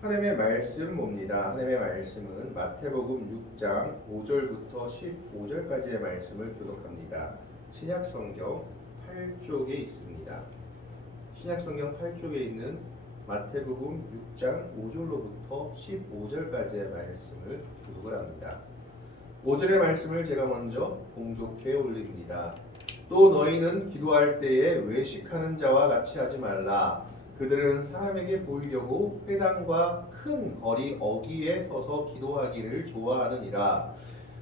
하나님의 말씀 봅니다. 하나님의 말씀은 마태복음 6장 5절부터 15절까지의 말씀을 교독합니다. 신약성경 8쪽에 있습니다. 신약성경 8쪽에 있는 마태복음 6장 5절로부터 15절까지의 말씀을 교독을 합니다. 5절의 말씀을 제가 먼저 봉독해 올립니다. 또 너희는 기도할 때에 외식하는 자와 같이 하지 말라. 그들은 사람에게 보이려고 회당과 큰 거리 어귀에 서서 기도하기를 좋아하느니라.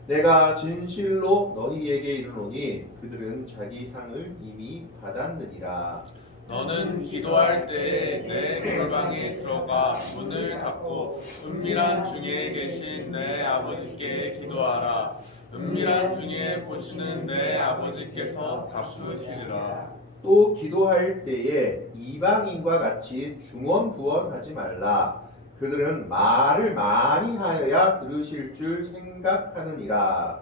내가 진실로 너희에게 이르노니 그들은 자기 상을 이미 받았느니라. 너는 기도할 때에 내 골방에 들어가 문을 닫고 은밀한 중에 계신 내 아버지께 기도하라. 은밀한 중에 보시는 내 아버지께서 갚으시리라. 또 기도할 때에 이방인과 같이 중언부언하지 말라. 그들은 말을 많이 하여야 들으실 줄 생각하느니라.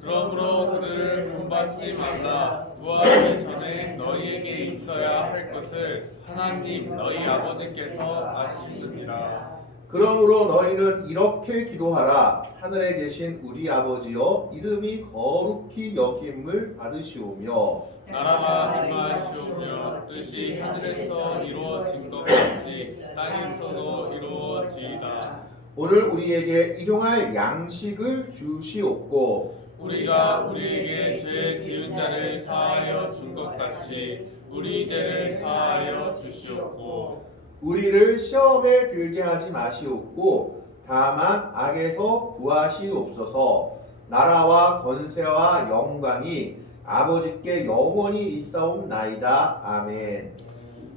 그러므로 그들을 본받지 말라. 구하기 전에 너희에게 있어야 할 것을 하나님 너희 아버지께서 아시느니라. 그러므로 너희는 이렇게 기도하라. 하늘에 계신 우리 아버지여, 이름이 거룩히 여김을 받으시오며 나라가 임하시오며 뜻이 하늘에서 이루어진 것 같이 땅에서도 이루어지이다. 오늘 우리에게 일용할 양식을 주시옵고 우리가 우리에게 죄 지은 자를 사하여 준 것 같이 우리 죄를 사하여 주시옵고 우리를 시험에 들게 하지 마시옵고 다만 악에서 구하시옵소서. 나라와 권세와 영광이 아버지께 영원히 있사옵나이다. 아멘.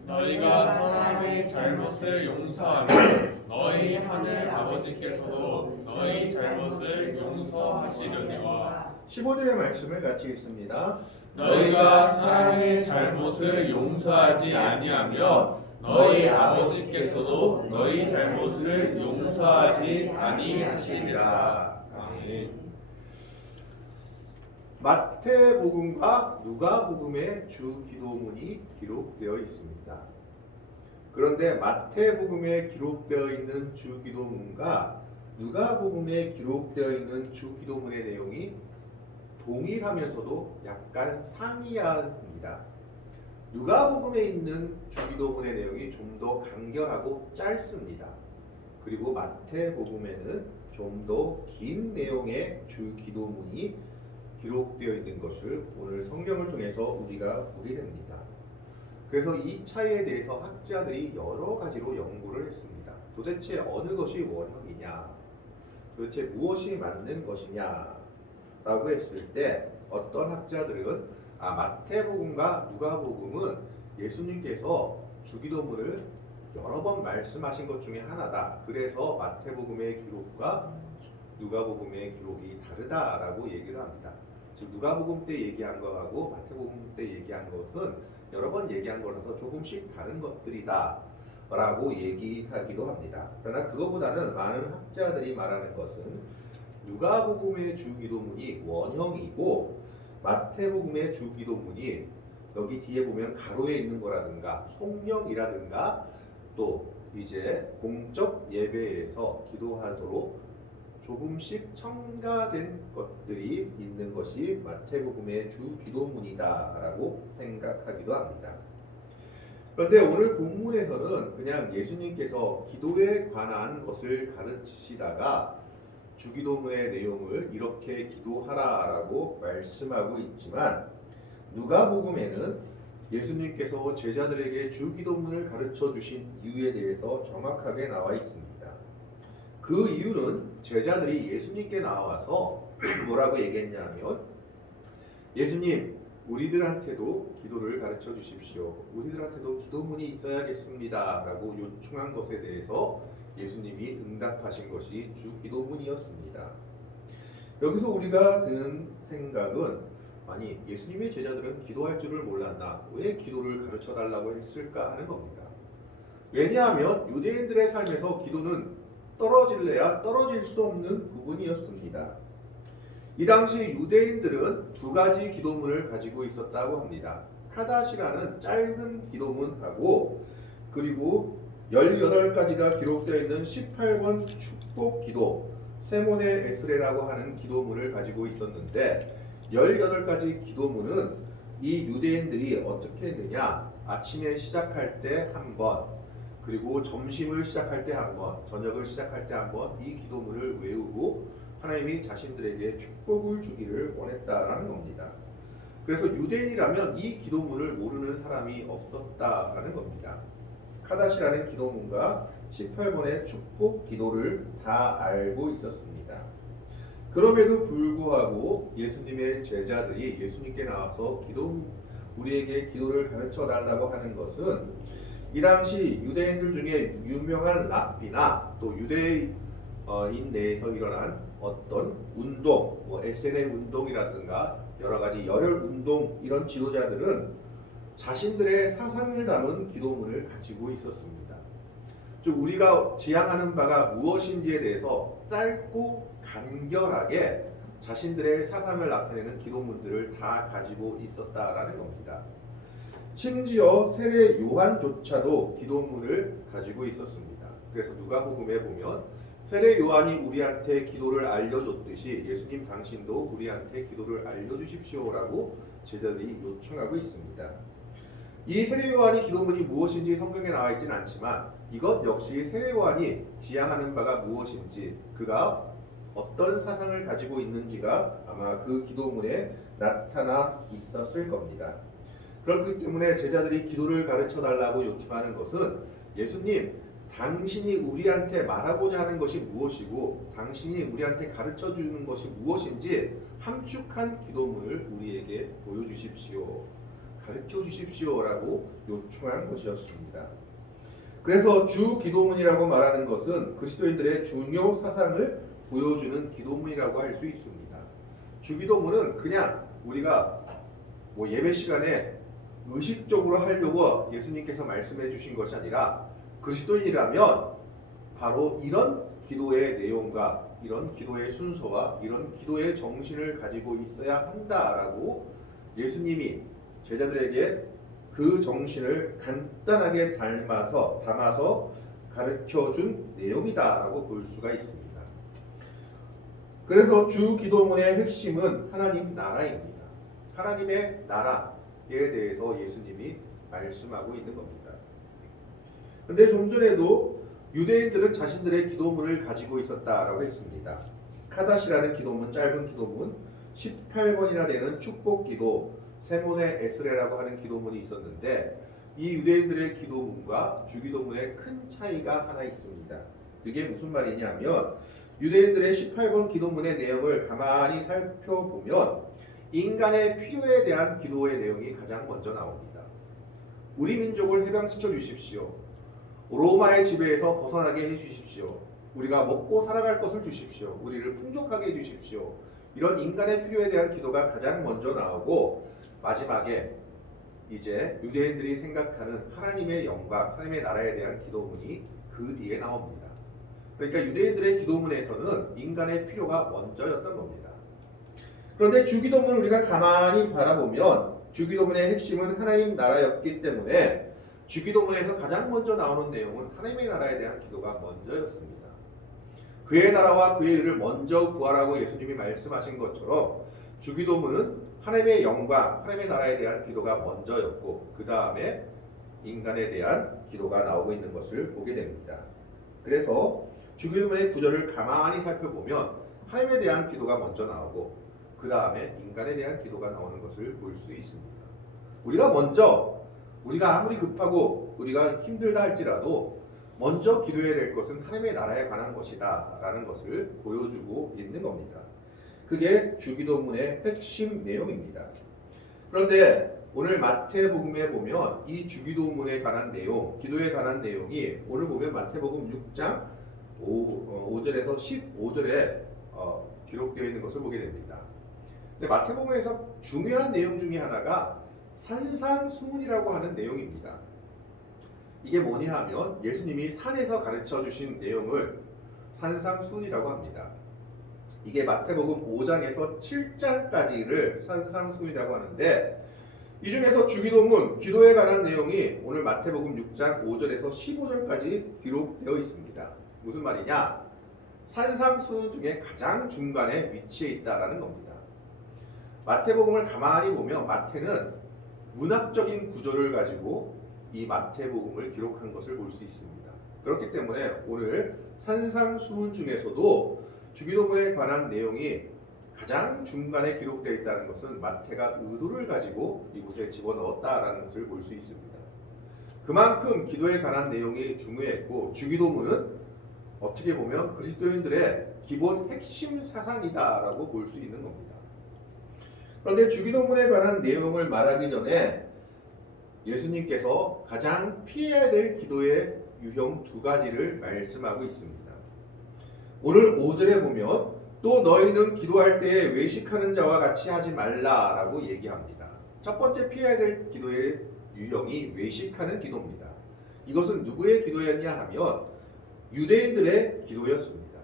너희가 사람의 잘못을 용서하면 너희 하늘 아버지께서도 너희 잘못을 용서하시려니와. 15절의 말씀을 같이 읽습니다. 너희가 사람의 잘못을 용서하지 아니하면 너희 아버지께서도 너희 잘못을 용서하지 아니하시리라. 아멘. 마태복음과 누가복음의 주 기도문이 기록되어 있습니다. 그런데 마태복음에 기록되어 있는 주 기도문과 누가복음에 기록되어 있는 주 기도문의 내용이 동일하면서도 약간 상이합니다. 누가복음에 있는 주 기도문의 내용이 좀 더 간결하고 짧습니다. 그리고 마태복음에는 좀 더 긴 내용의 주 기도문이 기록되어 있는 것을 오늘 성경을 통해서 우리가 보게 됩니다. 그래서 이 차이에 대해서 학자들이 여러 가지로 연구를 했습니다. 도대체 어느 것이 원형이냐? 도대체 무엇이 맞는 것이냐? 라고 했을 때 어떤 학자들은 마태복음과 누가복음은 예수님께서 주기도문을 여러 번 말씀하신 것 중에 하나다. 그래서 마태복음의 기록과 누가복음의 기록이 다르다라고 얘기를 합니다. 즉 누가복음 때 얘기한 것하고 마태복음 때 얘기한 것은 여러 번 얘기한 거라서 조금씩 다른 것들이다 라고 얘기하기도 합니다. 그러나 그것보다는 많은 학자들이 말하는 것은 누가복음의 주기도문이 원형이고 마태복음의 주기도문이 여기 뒤에 보면 가로에 있는 거라든가 송명이라든가 또 이제 공적 예배에서 기도하도록 조금씩 첨가된 것들이 있는 것이 마태복음의 주 기도문이다라고 생각하기도 합니다. 그런데 오늘 본문에서는 그냥 예수님께서 기도에 관한 것을 가르치시다가 주기도문의 내용을 이렇게 기도하라라고 말씀하고 있지만 누가복음에는 예수님께서 제자들에게 주기도문을 가르쳐 주신 이유에 대해서 정확하게 나와 있습니다. 그 이유는 제자들이 예수님께 나와서 뭐라고 얘기했냐면 예수님 우리들한테도 기도를 가르쳐 주십시오. 우리들한테도 기도문이 있어야겠습니다 라고 요청한 것에 대해서 예수님이 응답하신 것이 주기도문이었습니다. 여기서 우리가 드는 생각은 아니 예수님의 제자들은 기도할 줄을 몰랐나? 왜 기도를 가르쳐 달라고 했을까 하는 겁니다. 왜냐하면 유대인들의 삶에서 기도는 떨어질래야 떨어질 수 없는 부분이었습니다. 이 당시 유대인들은 두 가지 기도문을 가지고 있었다고 합니다. 카다시라는 짧은 기도문하고 그리고 18가지가 기록되어 있는 18번 축복 기도 세모네 에스레라고 하는 기도문을 가지고 있었는데 18가지 기도문은 이 유대인들이 어떻게 했느냐, 아침에 시작할 때 한 번, 그리고 점심을 시작할 때 한 번, 저녁을 시작할 때 한 번 이 기도문을 외우고 하나님이 자신들에게 축복을 주기를 원했다라는 겁니다. 그래서 유대인이라면 이 기도문을 모르는 사람이 없었다라는 겁니다. 카다시라는 기도문과 18번의 축복 기도를 다 알고 있었습니다. 그럼에도 불구하고 예수님의 제자들이 예수님께 나와서 우리에게 기도를 가르쳐 달라고 하는 것은 이 당시 유대인들 중에 유명한 랍비나 또 유대인 내에서 일어난 어떤 운동, SNL 운동이라든가 여러 가지 열혈 운동 이런 지도자들은 자신들의 사상을 담은 기도문을 가지고 있었습니다. 즉 우리가 지향하는 바가 무엇인지에 대해서 짧고 간결하게 자신들의 사상을 나타내는 기도문들을 다 가지고 있었다라는 겁니다. 심지어 세례 요한조차도 기도문을 가지고 있었습니다. 그래서 누가복음에 보면 세례 요한이 우리한테 기도를 알려줬듯이 예수님 당신도 우리한테 기도를 알려주십시오라고 제자들이 요청하고 있습니다. 이 세례 요한이 기도문이 무엇인지 성경에 나와 있지는 않지만 이것 역시 세례 요한이 지향하는 바가 무엇인지 그가 어떤 사상을 가지고 있는지가 아마 그 기도문에 나타나 있었을 겁니다. 그렇기 때문에 제자들이 기도를 가르쳐 달라고 요청하는 것은 예수님, 당신이 우리한테 말하고자 하는 것이 무엇이고 당신이 우리한테 가르쳐 주는 것이 무엇인지 함축한 기도문을 우리에게 보여주십시오. 가르쳐 주십시오라고 요청한 것이었습니다. 그래서 주 기도문이라고 말하는 것은 그리스도인들의 중요 사상을 보여주는 기도문이라고 할 수 있습니다. 주 기도문은 그냥 우리가 예배 시간에 의식적으로 하려고 예수님께서 말씀해 주신 것이 아니라 그리스도인이라면 바로 이런 기도의 내용과 이런 기도의 순서와 이런 기도의 정신을 가지고 있어야 한다라고 예수님이 제자들에게 그 정신을 간단하게 담아서 가르쳐준 내용이다라고 볼 수가 있습니다. 그래서 주 기도문의 핵심은 하나님 나라입니다. 하나님의 나라에 대해서 예수님이 말씀하고 있는 겁니다. 그런데 좀 전에도 유대인들은 자신들의 기도문을 가지고 있었다라고 했습니다. 카다시라는 기도문, 짧은 기도문, 18번이나 되는 축복기도, 세모네 에스레라고 하는 기도문이 있었는데 이 유대인들의 기도문과 주기도문에 큰 차이가 하나 있습니다. 그게 무슨 말이냐면 유대인들의 18번 기도문의 내용을 가만히 살펴보면 인간의 필요에 대한 기도의 내용이 가장 먼저 나옵니다. 우리 민족을 해방시켜 주십시오. 로마의 지배에서 벗어나게 해주십시오. 우리가 먹고 살아갈 것을 주십시오. 우리를 풍족하게 해주십시오. 이런 인간의 필요에 대한 기도가 가장 먼저 나오고 마지막에 이제 유대인들이 생각하는 하나님의 영광, 하나님의 나라에 대한 기도문이 그 뒤에 나옵니다. 그러니까 유대인들의 기도문에서는 인간의 필요가 먼저였던 겁니다. 그런데 주기도문을 우리가 가만히 바라보면 주기도문의 핵심은 하나님 나라였기 때문에 주기도문에서 가장 먼저 나오는 내용은 하나님의 나라에 대한 기도가 먼저였습니다. 그의 나라와 그의 의를 먼저 구하라고 예수님이 말씀하신 것처럼 주기도문은 하나님의 영광, 하나님의 나라에 대한 기도가 먼저였고 그 다음에 인간에 대한 기도가 나오고 있는 것을 보게 됩니다. 그래서 주기도문의 구절을 가만히 살펴보면 하나님에 대한 기도가 먼저 나오고 그 다음에 인간에 대한 기도가 나오는 것을 볼 수 있습니다. 우리가 아무리 급하고 우리가 힘들다 할지라도 먼저 기도해야 될 것은 하나님의 나라에 관한 것이다 라는 것을 보여주고 있는 겁니다. 그게 주기도문의 핵심 내용입니다. 그런데 오늘 마태복음에 보면 이 주기도문에 관한 내용, 기도에 관한 내용이 오늘 보면 마태복음 6장 5절에서 15절에 기록되어 있는 것을 보게 됩니다. 근데 마태복음에서 중요한 내용 중에 하나가 산상수훈이라고 하는 내용입니다. 이게 뭐냐 하면 예수님이 산에서 가르쳐 주신 내용을 산상수훈이라고 합니다. 이게 마태복음 5장에서 7장까지를 산상수훈이라고 하는데 이 중에서 주기도문, 기도에 관한 내용이 오늘 마태복음 6장 5절에서 15절까지 기록되어 있습니다. 무슨 말이냐? 산상수훈 중에 가장 중간에 위치해 있다라는 겁니다. 마태복음을 가만히 보면 마태는 문학적인 구조를 가지고 이 마태복음을 기록한 것을 볼 수 있습니다. 그렇기 때문에 오늘 산상수훈 중에서도 주기도문에 관한 내용이 가장 중간에 기록되어 있다는 것은 마태가 의도를 가지고 이곳에 집어넣었다라는 것을 볼 수 있습니다. 그만큼 기도에 관한 내용이 중요했고 주기도문은 어떻게 보면 그리스도인들의 기본 핵심 사상이다라고 볼 수 있는 겁니다. 그런데 주기도문에 관한 내용을 말하기 전에 예수님께서 가장 피해야 될 기도의 유형 두 가지를 말씀하고 있습니다. 오늘 5절에 보면 또 너희는 기도할 때에 외식하는 자와 같이 하지 말라라고 얘기합니다. 첫 번째 피해야 될 기도의 유형이 외식하는 기도입니다. 이것은 누구의 기도였냐 하면 유대인들의 기도였습니다.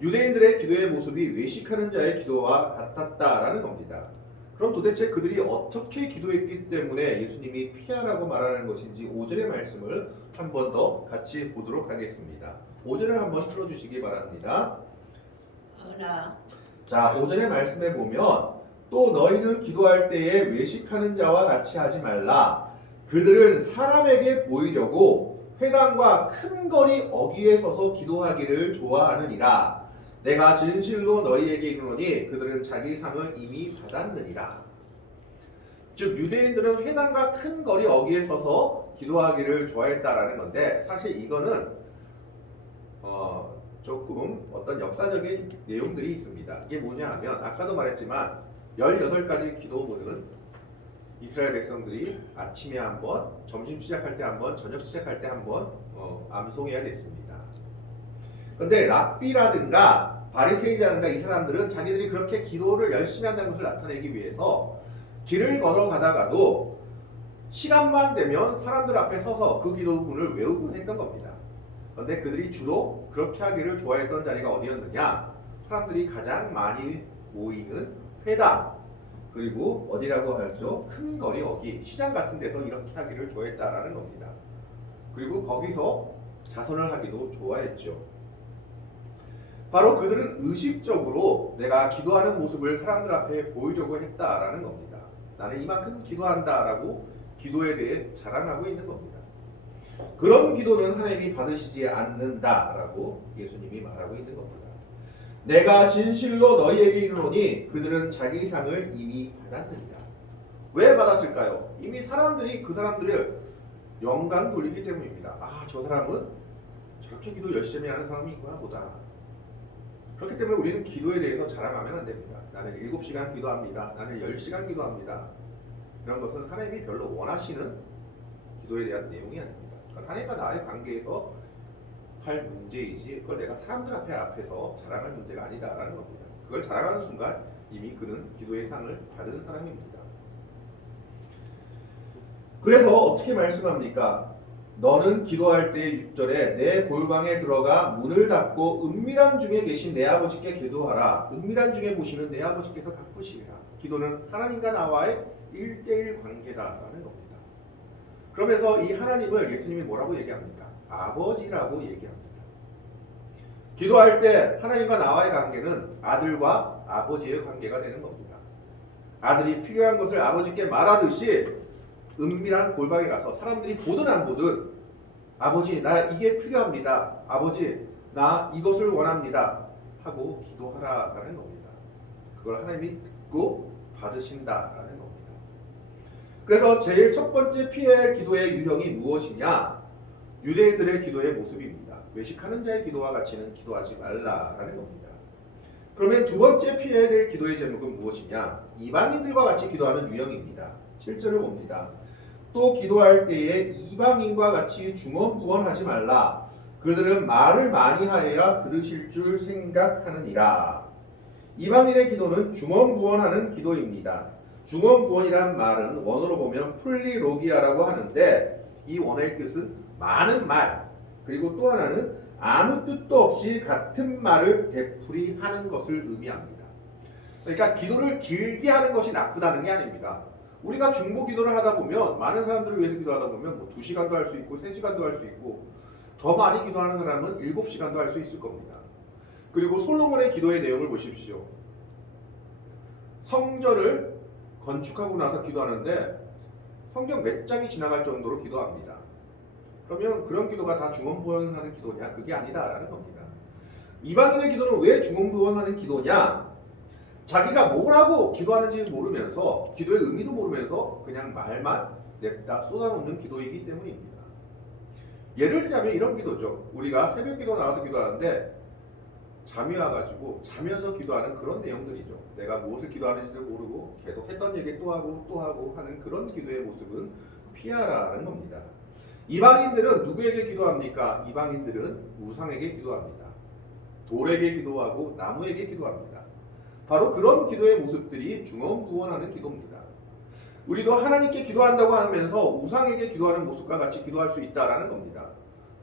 유대인들의 기도의 모습이 외식하는 자의 기도와 같았다라는 겁니다. 그럼 도대체 그들이 어떻게 기도했기 때문에 예수님이 피하라고 말하는 것인지 5절의 말씀을 한 번 더 같이 보도록 하겠습니다. 5절을 한번 틀어주시기 바랍니다. 자, 5절의 말씀에 보면 또 너희는 기도할 때에 외식하는 자와 같이 하지 말라. 그들은 사람에게 보이려고 회당과 큰 거리 어귀에 서서 기도하기를 좋아하느니라. 내가 진실로 너희에게 이르노니 그들은 자기 상을 이미 받았느니라. 즉 유대인들은 회당과 큰 거리 어귀에 서서 기도하기를 좋아했다라는 건데 사실 이거는 조금 어떤 역사적인 내용들이 있습니다. 이게 뭐냐 하면 아까도 말했지만 18가지 기도문은 이스라엘 백성들이 아침에 한번, 점심 시작할 때 한번, 저녁 시작할 때 한번 암송해야 됐습니다. 그런데 랍비라든가 바리새인이라든가 이 사람들은 자기들이 그렇게 기도를 열심히 한다는 것을 나타내기 위해서 길을 걸어가다가도 시간만 되면 사람들 앞에 서서 그 기도문을 외우곤 했던 겁니다. 그런데 그들이 주로 그렇게 하기를 좋아했던 자리가 어디였느냐? 사람들이 가장 많이 모이는 회당, 그리고 어디라고 하죠? 큰 거리 어귀, 시장 같은 데서 이렇게 하기를 좋아했다라는 겁니다. 그리고 거기서 자선을 하기도 좋아했죠. 바로 그들은 의식적으로 내가 기도하는 모습을 사람들 앞에 보이려고 했다라는 겁니다. 나는 이만큼 기도한다라고 기도에 대해 자랑하고 있는 겁니다. 그런 기도는 하나님이 받으시지 않는다라고 예수님이 말하고 있는 겁니다. 내가 진실로 너희에게 이르노니 그들은 자기 상을 이미 받았느니라. 왜 받았을까요? 이미 사람들이 그 사람들을 영광 돌리기 때문입니다. 아, 저 사람은 저렇게 기도 열심히 하는 사람이 있구나 보다. 그렇기 때문에 우리는 기도에 대해서 자랑하면 안 됩니다. 나는 7시간 기도합니다. 나는 10시간 기도합니다. 이런 것은 하나님이 별로 원하시는 기도에 대한 내용이 아닙니다. 하나님과 나의 관계에서 할 문제이지 그걸 내가 사람들 앞에서 자랑할 문제가 아니다라는 겁니다. 그걸 자랑하는 순간 이미 그는 기도의 상을 받은 사람입니다. 그래서 어떻게 말씀합니까? 너는 기도할 때 6절에 내 골방에 들어가 문을 닫고 은밀한 중에 계신 내 아버지께 기도하라. 은밀한 중에 보시는 내 아버지께서 갚으시리라. 기도는 하나님과 나와의 1:1 관계다라는 겁니다. 그러면서 이 하나님을 예수님이 뭐라고 얘기합니까? 아버지라고 얘기합니다. 기도할 때 하나님과 나와의 관계는 아들과 아버지의 관계가 되는 겁니다. 아들이 필요한 것을 아버지께 말하듯이 은밀한 골방에 가서 사람들이 보든 안 보든 아버지 나 이게 필요합니다. 아버지 나 이것을 원합니다. 하고 기도하라라는 겁니다. 그걸 하나님이 듣고 받으신다라는 겁니다. 그래서 제일 첫 번째 피해야 할 기도의 유형이 무엇이냐? 유대인들의 기도의 모습입니다. 외식하는 자의 기도와 같이는 기도하지 말라라는 겁니다. 그러면 두 번째 피해야 될 기도의 제목은 무엇이냐? 이방인들과 같이 기도하는 유형입니다. 7절을 봅니다. 또 기도할 때에 이방인과 같이 중언부언하지 말라. 그들은 말을 많이 하여야 들으실 줄 생각하느니라. 이방인의 기도는 중언부언하는 기도입니다. 중언부언이란 말은 원어로 보면 플리로기아라고 하는데 이 원어의 뜻은 많은 말, 그리고 또 하나는 아무 뜻도 없이 같은 말을 되풀이하는 것을 의미합니다. 그러니까 기도를 길게 하는 것이 나쁘다는 게 아닙니다. 우리가 중보 기도를 하다 보면 많은 사람들을 위해서 기도하다 보면 뭐 2시간도 할 수 있고 3시간도 할 수 있고 더 많이 기도하는 사람은 7시간도 할 수 있을 겁니다. 그리고 솔로몬의 기도의 내용을 보십시오. 성전을 건축하고 나서 기도하는데 성경 몇 장이 지나갈 정도로 기도합니다. 그러면 그런 기도가 다 중언부언하는 기도냐? 그게 아니다라는 겁니다. 이방인의 기도는 왜 중언부언하는 기도냐? 자기가 뭐라고 기도하는지 모르면서 기도의 의미도 모르면서 그냥 말만 냅다 쏟아놓는 기도이기 때문입니다. 예를 들자면 이런 기도죠. 우리가 새벽 기도 나와서 기도하는데 잠이 와가지고 자면서 기도하는 그런 내용들이죠. 내가 무엇을 기도하는지도 모르고 계속 했던 얘기 또 하고 하는 그런 기도의 모습은 피하라는 겁니다. 이방인들은 누구에게 기도합니까? 이방인들은 우상에게 기도합니다. 돌에게 기도하고 나무에게 기도합니다. 바로 그런 기도의 모습들이 중언부언하는 기도입니다. 우리도 하나님께 기도한다고 하면서 우상에게 기도하는 모습과 같이 기도할 수 있다라는 겁니다.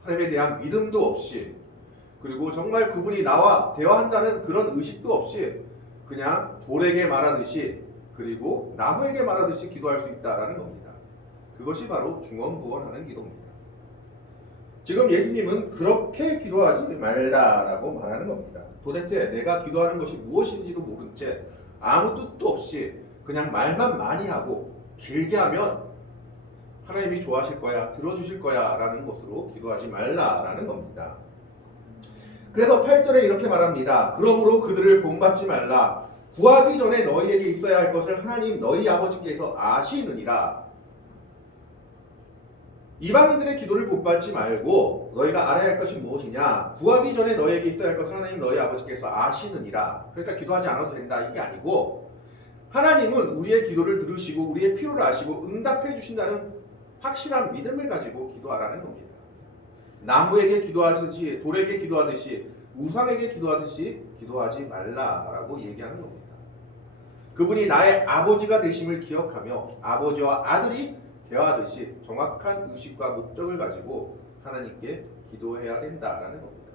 하나님에 대한 믿음도 없이 그리고 정말 그분이 나와 대화한다는 그런 의식도 없이 그냥 돌에게 말하듯이 그리고 나무에게 말하듯이 기도할 수 있다라는 겁니다. 그것이 바로 중언부언하는 기도입니다. 지금 예수님은 그렇게 기도하지 말라라고 말하는 겁니다. 도대체 내가 기도하는 것이 무엇인지도 모른 채 아무 뜻도 없이 그냥 말만 많이 하고 길게 하면 하나님이 좋아하실 거야, 들어주실 거야 라는 것으로 기도하지 말라라는 겁니다. 그래서 8절에 이렇게 말합니다. 그러므로 그들을 본받지 말라. 구하기 전에 너희에게 있어야 할 것을 하나님 너희 아버지께서 아시느니라. 이방인들의 기도를 본받지 말고 너희가 알아야 할 것이 무엇이냐? 구하기 전에 너희에게 있어야 할 것을 하나님 너희 아버지께서 아시느니라. 그러니까 기도하지 않아도 된다 이게 아니고 하나님은 우리의 기도를 들으시고 우리의 필요를 아시고 응답해 주신다는 확실한 믿음을 가지고 기도하라는 겁니다. 나무에게 기도하듯이 돌에게 기도하듯이 우상에게 기도하듯이 기도하지 말라라고 얘기하는 겁니다. 그분이 나의 아버지가 되심을 기억하며 아버지와 아들이 대화하듯이 정확한 의식과 목적을 가지고 하나님께 기도해야 된다라는 겁니다.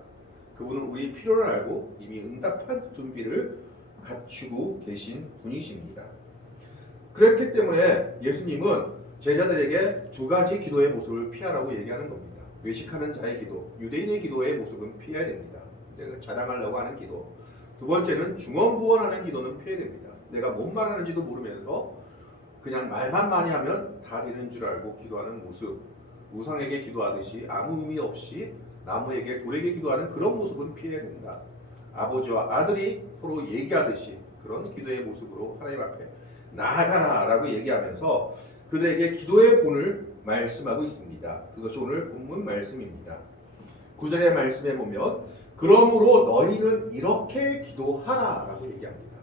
그분은 우리 필요를 알고 이미 응답한 준비를 갖추고 계신 분이십니다. 그렇기 때문에 예수님은 제자들에게 2가지 기도의 모습을 피하라고 얘기하는 겁니다. 외식하는 자의 기도, 유대인의 기도의 모습은 피해야 됩니다. 내가 자랑하려고 하는 기도. 2번째는 중언부언하는 기도는 피해야 됩니다. 내가 뭔 말하는지도 모르면서 그냥 말만 많이 하면 다 되는 줄 알고 기도하는 모습, 우상에게 기도하듯이 아무 의미 없이 나무에게 돌에게 기도하는 그런 모습은 피해야 됩니다. 아버지와 아들이 서로 얘기하듯이 그런 기도의 모습으로 하나님 앞에 나아가라 라고 얘기하면서 그들에게 기도의 본을 말씀하고 있습니다. 그것이 오늘 본문 말씀입니다. 9절의 말씀에 보면 그러므로 너희는 이렇게 기도하라 라고 얘기합니다.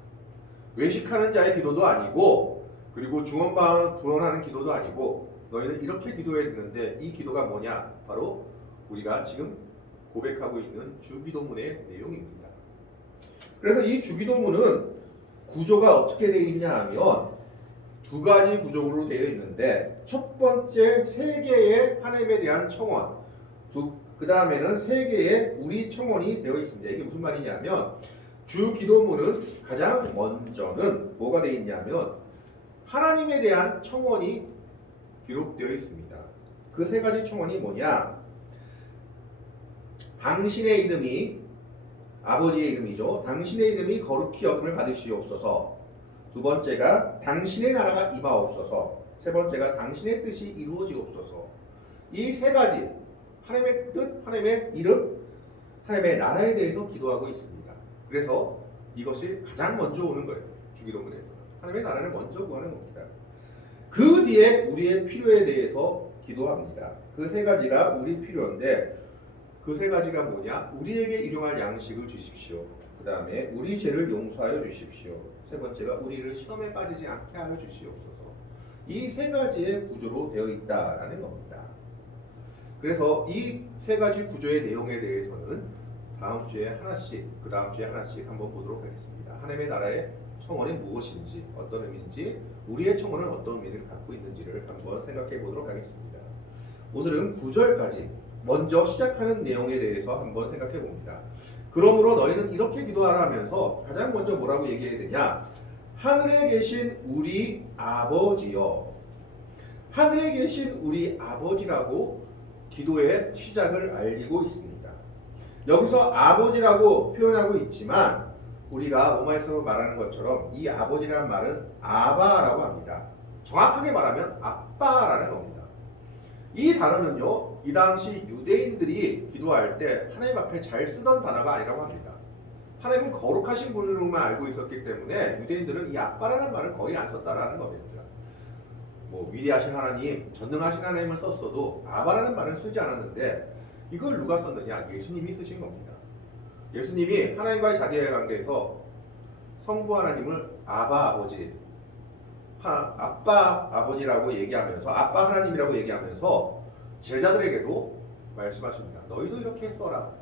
외식하는 자의 기도도 아니고 그리고 중언부언하는 기도도 아니고 너희는 이렇게 기도해야 되는데 이 기도가 뭐냐? 바로 우리가 지금 고백하고 있는 주기도문의 내용입니다. 그래서 이 주기도문은 구조가 어떻게 되어 있냐 하면 2가지 구조로 되어 있는데 첫 번째 3개의 하나님에 대한 청원, 그 다음에는 3개의 우리 청원이 되어 있습니다. 이게 무슨 말이냐면 주기도문은 가장 먼저는 뭐가 되어 있냐면 하나님에 대한 청원이 기록되어 있습니다. 그 3가지 청원이 뭐냐? 당신의 이름이 아버지의 이름이죠. 당신의 이름이 거룩히 여김을 받으시옵소서. 2번째가 당신의 나라가 임하옵소서. 3번째가 당신의 뜻이 이루어지옵소서. 이 3가지 하나님의 뜻, 하나님의 이름, 하나님의 나라에 대해서 기도하고 있습니다. 그래서 이것이 가장 먼저 오는 거예요. 주기도문에서 하나님의 나라를 먼저 구하는 겁니다. 그 뒤에 우리의 필요에 대해서 기도합니다. 그 3가지가 우리 필요인데 그 3가지가 뭐냐? 우리에게 일용할 양식을 주십시오. 그 다음에 우리 죄를 용서하여 주십시오. 3번째가 우리를 시험에 빠지지 않게 하여 주시옵소서. 이 3가지의 구조로 되어 있다라는 겁니다. 그래서 이 3가지 구조의 내용에 대해서는 다음 주에 하나씩, 그 다음 주에 하나씩 한번 보도록 하겠습니다. 하나님의 나라의 청원이 무엇인지, 어떤 의미인지, 우리의 청원은 어떤 의미를 갖고 있는지를 한번 생각해 보도록 하겠습니다. 오늘은 9절까지 먼저 시작하는 내용에 대해서 한번 생각해 봅니다. 그러므로 너희는 이렇게 기도하라 하면서 가장 먼저 뭐라고 얘기해야 되냐? 하늘에 계신 우리 아버지여. 하늘에 계신 우리 아버지라고 기도의 시작을 알리고 있습니다. 여기서 아버지라고 표현하고 있지만 우리가 로마에서 말하는 것처럼 이 아버지라는 말은 아바라고 합니다. 정확하게 말하면 아빠라는 겁니다. 이 단어는요, 이 당시 유대인들이 기도할 때 하나님 앞에 잘 쓰던 단어가 아니라고 합니다. 하나님은 거룩하신 분으로만 알고 있었기 때문에 유대인들은 이 아빠라는 말을 거의 안 썼다라는 겁니다. 뭐 위대하신 하나님, 전능하신 하나님을 썼어도 아바라는 말은 쓰지 않았는데 이걸 누가 썼느냐? 예수님이 쓰신 겁니다. 예수님이 하나님과의 자기의 관계에서 성부 하나님을 아바 아버지, 아빠 아버지라고 얘기하면서 아빠 하나님이라고 얘기하면서 제자들에게도 말씀하십니다. 너희도 이렇게 써라.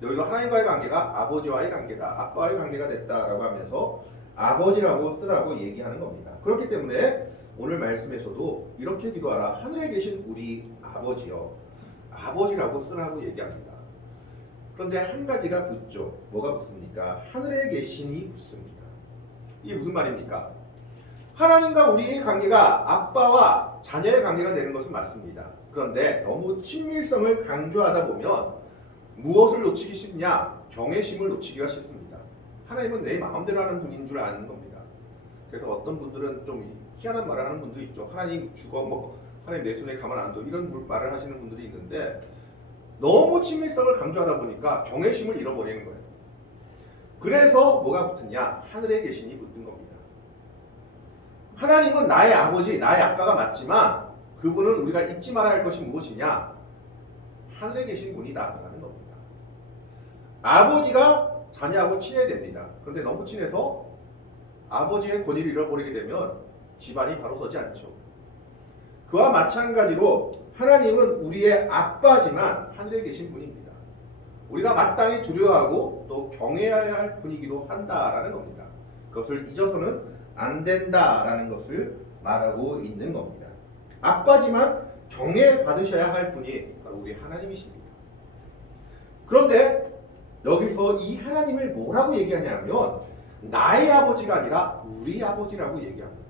너희도 하나님과의 관계가 아버지와의 관계다, 아빠와의 관계가 됐다라고 하면서 아버지라고 쓰라고 얘기하는 겁니다. 그렇기 때문에 오늘 말씀에서도 이렇게 기도하라. 하늘에 계신 우리 아버지여. 아버지라고 쓰라고 얘기합니다. 그런데 한 가지가 붙죠. 뭐가 붙습니까? 하늘에 계신이 붙습니다. 이게 무슨 말입니까? 하나님과 우리의 관계가 아빠와 자녀의 관계가 되는 것은 맞습니다. 그런데 너무 친밀성을 강조하다 보면 무엇을 놓치기 쉽냐? 경외심을 놓치기가 쉽습니다. 하나님은 내 마음대로 하는 분인 줄 아는 겁니다. 그래서 어떤 분들은 좀 희한한 말을 하는 분도 있죠. 하나님 죽어, 뭐 하나님 내 손에 가만 안 둬, 이런 말을 하시는 분들이 있는데 너무 친밀성을 강조하다 보니까 경외심을 잃어버리는 거예요. 그래서 뭐가 붙으냐? 하늘에 계신이 붙은 겁니다. 하나님은 나의 아버지, 나의 아빠가 맞지만 그분은 우리가 잊지 말아야 할 것이 무엇이냐? 하늘에 계신 분이다라는 겁니다. 아버지가 자녀하고 친해야 됩니다. 그런데 너무 친해서 아버지의 권위를 잃어버리게 되면 집안이 바로 서지 않죠. 그와 마찬가지로 하나님은 우리의 아빠지만 하늘에 계신 분입니다. 우리가 마땅히 두려워하고 또 경외해야 할 분이기도 한다라는 겁니다. 그것을 잊어서는 안 된다라는 것을 말하고 있는 겁니다. 아빠지만 경외받으셔야 할 분이 바로 우리 하나님이십니다. 그런데 여기서 이 하나님을 뭐라고 얘기하냐면 나의 아버지가 아니라 우리 아버지라고 얘기합니다.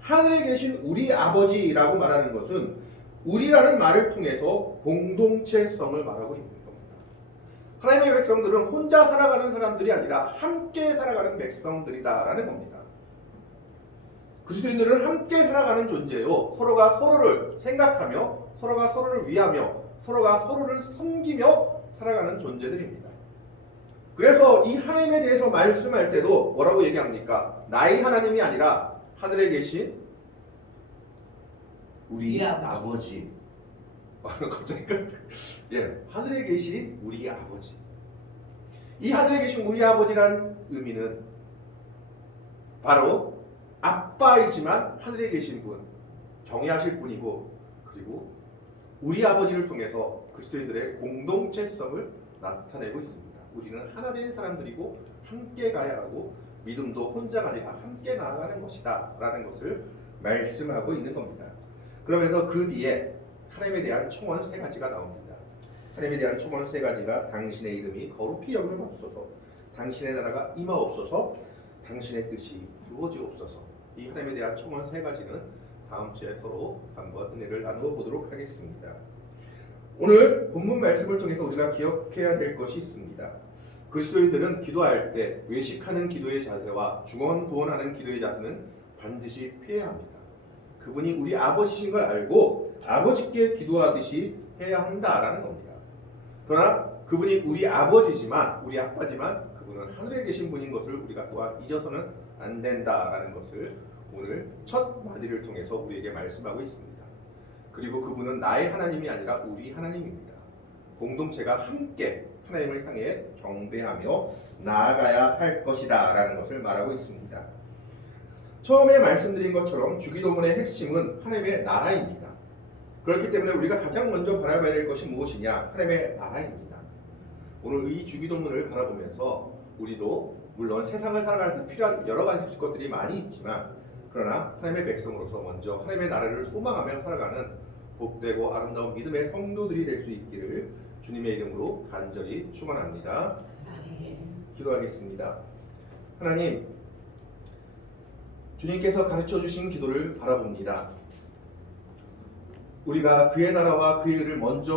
하늘에 계신 우리 아버지라고 말하는 것은 우리라는 말을 통해서 공동체성을 말하고 있는 겁니다. 하나님의 백성들은 혼자 살아가는 사람들이 아니라 함께 살아가는 백성들이다라는 겁니다. 그리스도인들은 함께 살아가는 존재요. 서로가 서로를 생각하며 서로가 서로를 위하며 서로가 서로를 섬기며 살아가는 존재들입니다. 그래서 이 하나님에 대해서 말씀할 때도 뭐라고 얘기합니까? 나의 하나님이 아니라 하늘에 계신 우리 아버지. 갑자기 하늘에 계신 우리 아버지. 이 하늘에 계신 우리 아버지란 의미는 바로 아빠이지만 하늘에 계신 분, 경외하실 분이고, 그리고 우리 아버지를 통해서 그리스도인들의 공동체성을 나타내고 있습니다. 우리는 하나 된 사람들이고 함께 가야 하고 믿음도 혼자가 아니라 함께 나아가는 것이다 라는 것을 말씀하고 있는 겁니다. 그러면서 그 뒤에 하나님에 대한 청원 세 가지가 나옵니다. 하나님에 대한 청원 세 가지가 당신의 이름이 거룩히 여김없소서, 당신의 나라가 임하옵소서, 당신의 뜻이 이루어지옵소서. 이 하나님에 대한 청원 세 가지는 다음 주에 서로 한번 은혜를 나누어 보도록 하겠습니다. 오늘 본문 말씀을 통해서 우리가 기억해야 될 것이 있습니다. 그리스도인들은 기도할 때 외식하는 기도의 자세와 중언부언하는 기도의 자세는 반드시 피해야 합니다. 그분이 우리 아버지신 걸 알고 아버지께 기도하듯이 해야 한다라는 겁니다. 그러나 그분이 우리 아버지지만 우리 아빠지만 그분은 하늘에 계신 분인 것을 우리가 또한 잊어서는 안 된다라는 것을 오늘 첫 마디를 통해서 우리에게 말씀하고 있습니다. 그리고 그분은 나의 하나님이 아니라 우리 하나님입니다. 공동체가 함께 하나님을 향해 경배하며 나아가야 할 것이다 라는 것을 말하고 있습니다. 처음에 말씀드린 것처럼 주기도문의 핵심은 하나님의 나라입니다. 그렇기 때문에 우리가 가장 먼저 바라봐야 될 것이 무엇이냐? 하나님의 나라입니다. 오늘 이 주기도문을 바라보면서 우리도 물론 세상을 살아가는 데 필요한 여러 가지 것들이 많이 있지만 그러나 하나님의 백성으로서 먼저 하나님의 나라를 소망하며 살아가는 복되고 아름다운 믿음의 성도들이 될 수 있기를 주님의 이름으로 간절히 축원합니다. 기도하겠습니다. 하나님, 주님께서 가르쳐 주신 기도를 바라봅니다. 우리가 그의 나라와 그의 의를 먼저